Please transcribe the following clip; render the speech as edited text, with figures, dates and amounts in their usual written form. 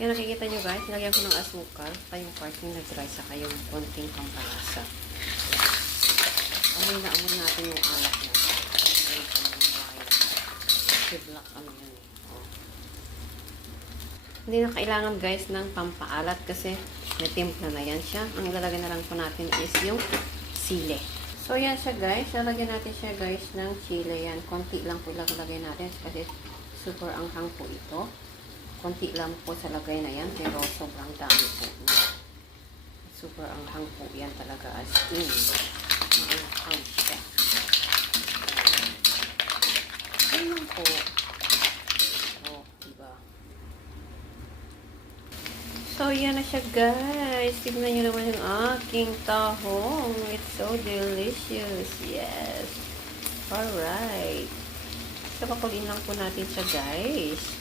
Yan, nakikita nyo guys, nilagyan ko ng asukal, yung parting na dry, saka yung konting pampalasa. Amoy na amoy natin yung alak na. Black, ano yan eh. Oh. Hindi na kailangan guys ng pampaalat kasi may timpla na yan siya. Ang lalagyan na lang po natin is yung sili. So yan siya guys, lalagyan natin siya guys ng chili yan. Konti lang po ilalagay natin kasi super anghang po ito. Konti lang po sa lagay na yan, pero sobrang dami po. Super anghang po yan talaga as in. Anghang siya. Ayun po. Oh, diba? So, yan na siya guys. Tignan nyo naman yung aking tahong. It's so delicious. Yes. Alright. So, pakulin lang po natin siya guys.